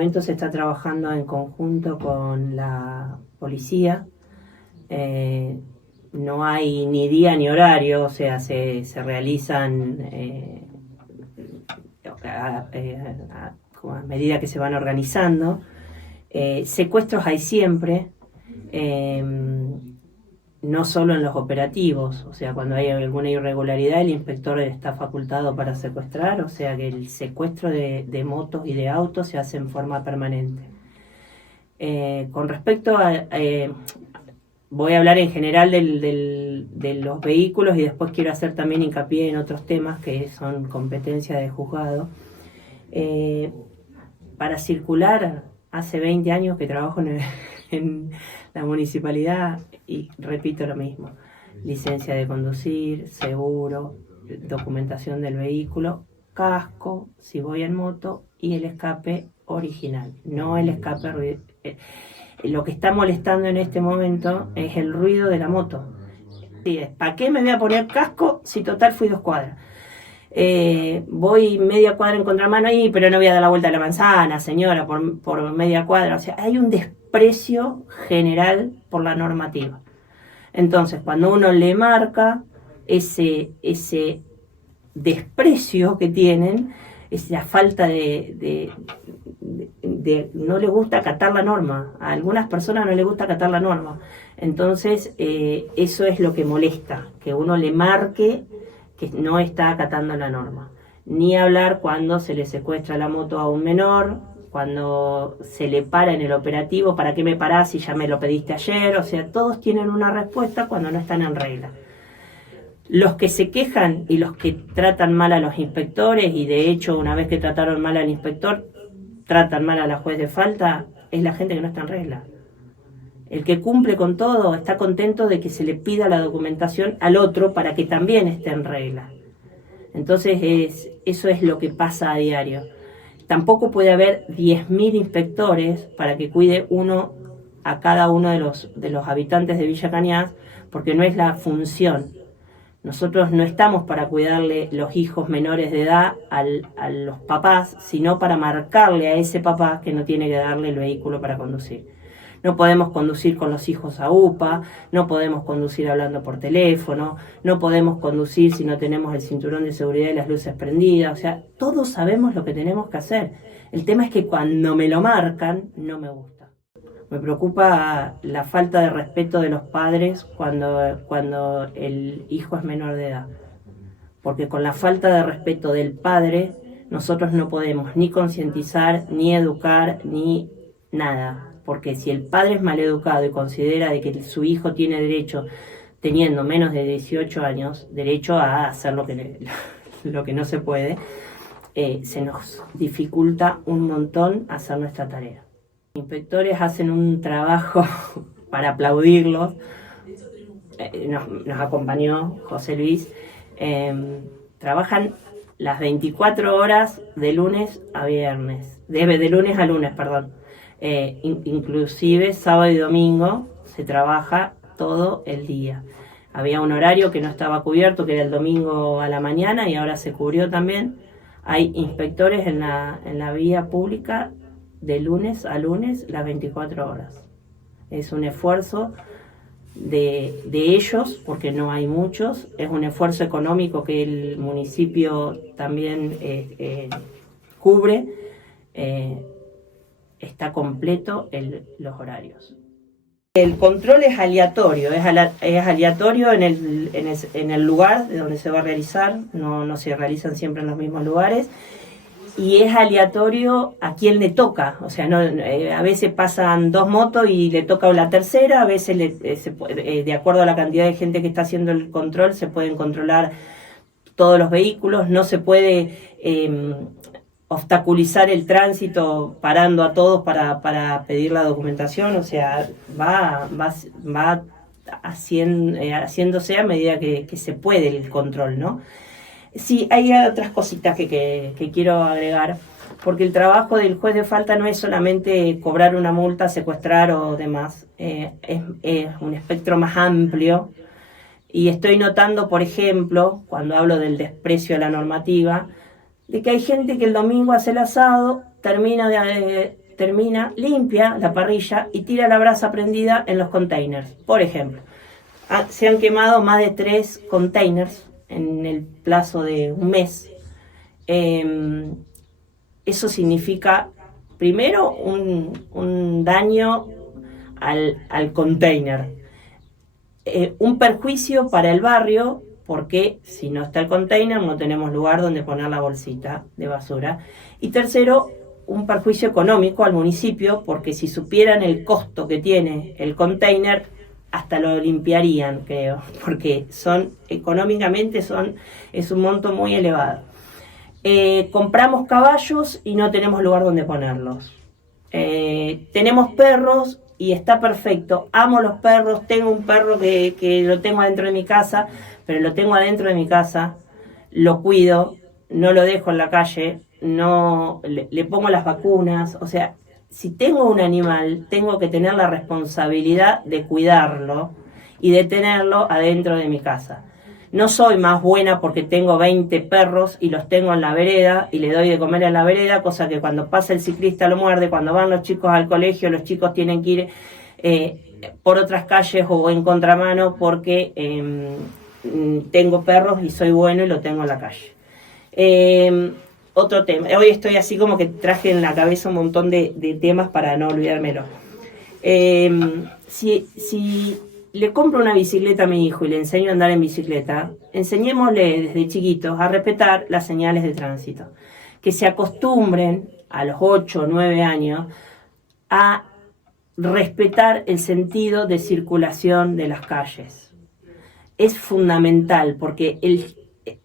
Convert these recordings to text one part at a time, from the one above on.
momento se está trabajando en conjunto con la policía. No hay ni día ni horario, o sea, se realizan a medida que se van organizando. Secuestros hay siempre, no solo en los operativos, o sea, cuando hay alguna irregularidad el inspector está facultado para secuestrar, o sea que el secuestro de motos y de autos se hace en forma permanente. Con respecto a... voy a hablar en general de los vehículos y después quiero hacer también hincapié en otros temas que son competencia de juzgado. Para circular, hace 20 años que trabajo en la municipalidad y repito lo mismo: licencia de conducir, seguro, documentación del vehículo, casco si voy en moto y el escape original, no el escape. Lo que está molestando en este momento es el ruido de la moto. ¿Para qué me voy a poner casco si total fui 2 cuadras? Voy media cuadra en contramano ahí, pero no voy a dar la vuelta a la manzana, señora, por media cuadra. O sea, hay un desprecio general por la normativa. Entonces, cuando uno le marca ese desprecio que tienen, esa falta de no les gusta acatar la norma. A algunas personas no les gusta acatar la norma. Entonces, eso es lo que molesta, que uno le marque que no está acatando la norma. Ni hablar cuando se le secuestra la moto a un menor, cuando se le para en el operativo: ¿para qué me parás si ya me lo pediste ayer? O sea, todos tienen una respuesta cuando no están en regla. Los que se quejan y los que tratan mal a los inspectores, y de hecho una vez que trataron mal al inspector, tratan mal a la juez de falta, es la gente que no está en regla. El que cumple con todo está contento de que se le pida la documentación al otro para que también esté en regla. Entonces eso es lo que pasa a diario. Tampoco puede haber 10.000 inspectores para que cuide uno a cada uno de los habitantes de Villa Cañas, porque no es la función. Nosotros no estamos para cuidarle los hijos menores de edad a los papás, sino para marcarle a ese papá que no tiene que darle el vehículo para conducir. No podemos conducir con los hijos a UPA, no podemos conducir hablando por teléfono, no podemos conducir si no tenemos el cinturón de seguridad y las luces prendidas. O sea, todos sabemos lo que tenemos que hacer. El tema es que cuando me lo marcan, no me gusta. Me preocupa la falta de respeto de los padres cuando el hijo es menor de edad. Porque con la falta de respeto del padre, nosotros no podemos ni concientizar, ni educar, ni nada. Porque si el padre es maleducado y considera de que su hijo tiene derecho, teniendo menos de 18 años, derecho a hacer lo que no se puede, se nos dificulta un montón hacer nuestra tarea. Los inspectores hacen un trabajo para aplaudirlos. Nos acompañó José Luis. Trabajan las 24 horas de lunes a viernes, de lunes a lunes, perdón. Inclusive sábado y domingo se trabaja todo el día. Había un horario que no estaba cubierto, que era el domingo a la mañana, y ahora se cubrió también. Hay inspectores en la vía pública de lunes a lunes las 24 horas. Es un esfuerzo de ellos, porque no hay muchos. Es un esfuerzo económico que el municipio también cubre. Está completo los horarios. El control es aleatorio, es aleatorio en el lugar de donde se va a realizar, no se realizan siempre en los mismos lugares, y es aleatorio a quién le toca. O sea, a veces pasan 2 motos y le toca la tercera, a veces de acuerdo a la cantidad de gente que está haciendo el control se pueden controlar todos los vehículos. No se puede obstaculizar el tránsito parando a todos para pedir la documentación. O sea, va haciéndose a medida que se puede el control, ¿no? Sí, hay otras cositas que quiero agregar, porque el trabajo del juez de falta no es solamente cobrar una multa, secuestrar o demás. Es un espectro más amplio, y estoy notando, por ejemplo, cuando hablo del desprecio a la normativa, de que hay gente que el domingo hace el asado, termina termina, limpia la parrilla y tira la brasa prendida en los containers. Por ejemplo, se han quemado más de 3 containers en el plazo de un mes. Eso significa, primero, un daño al container, un perjuicio para el barrio, porque si no está el container no tenemos lugar donde poner la bolsita de basura. Y tercero, un perjuicio económico al municipio, porque si supieran el costo que tiene el container, hasta lo limpiarían, creo, porque económicamente es un monto muy elevado. Compramos caballos y no tenemos lugar donde ponerlos. Tenemos perros y está perfecto. Amo los perros, tengo un perro que lo tengo adentro de mi casa, pero lo tengo adentro de mi casa, lo cuido, no lo dejo en la calle, no le pongo las vacunas. O sea, si tengo un animal, tengo que tener la responsabilidad de cuidarlo y de tenerlo adentro de mi casa. No soy más buena porque tengo 20 perros y los tengo en la vereda y le doy de comer en la vereda, cosa que cuando pasa el ciclista lo muerde. Cuando van los chicos al colegio, los chicos tienen que ir por otras calles o en contramano porque tengo perros y soy bueno y lo tengo en la calle. Otro tema, hoy estoy así como que traje en la cabeza un montón de temas para no olvidármelo. Si le compro una bicicleta a mi hijo y le enseño a andar en bicicleta, enseñémosle desde chiquitos a respetar las señales de tránsito. Que se acostumbren a los 8 o 9 años a respetar el sentido de circulación de las calles. Es fundamental porque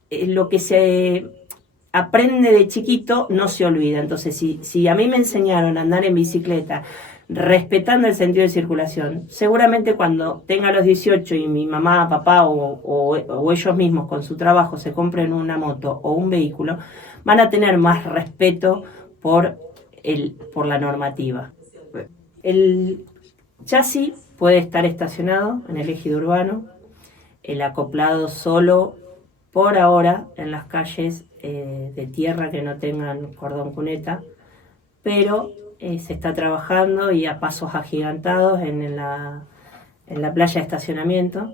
lo que se aprende de chiquito no se olvida. Entonces, si a mí me enseñaron a andar en bicicleta respetando el sentido de circulación, seguramente cuando tenga los 18 y mi mamá, papá o ellos mismos con su trabajo se compren una moto o un vehículo, van a tener más respeto por la normativa. El chasis puede estar estacionado en el ejido urbano, el acoplado solo por ahora en las calles de tierra que no tengan cordón cuneta, pero se está trabajando y a pasos agigantados en la playa de estacionamiento.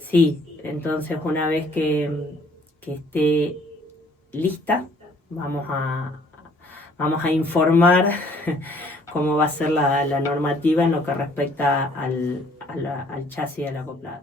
Sí, entonces una vez que esté lista, vamos a informar cómo va a ser la normativa en lo que respecta al chasis y al acoplado.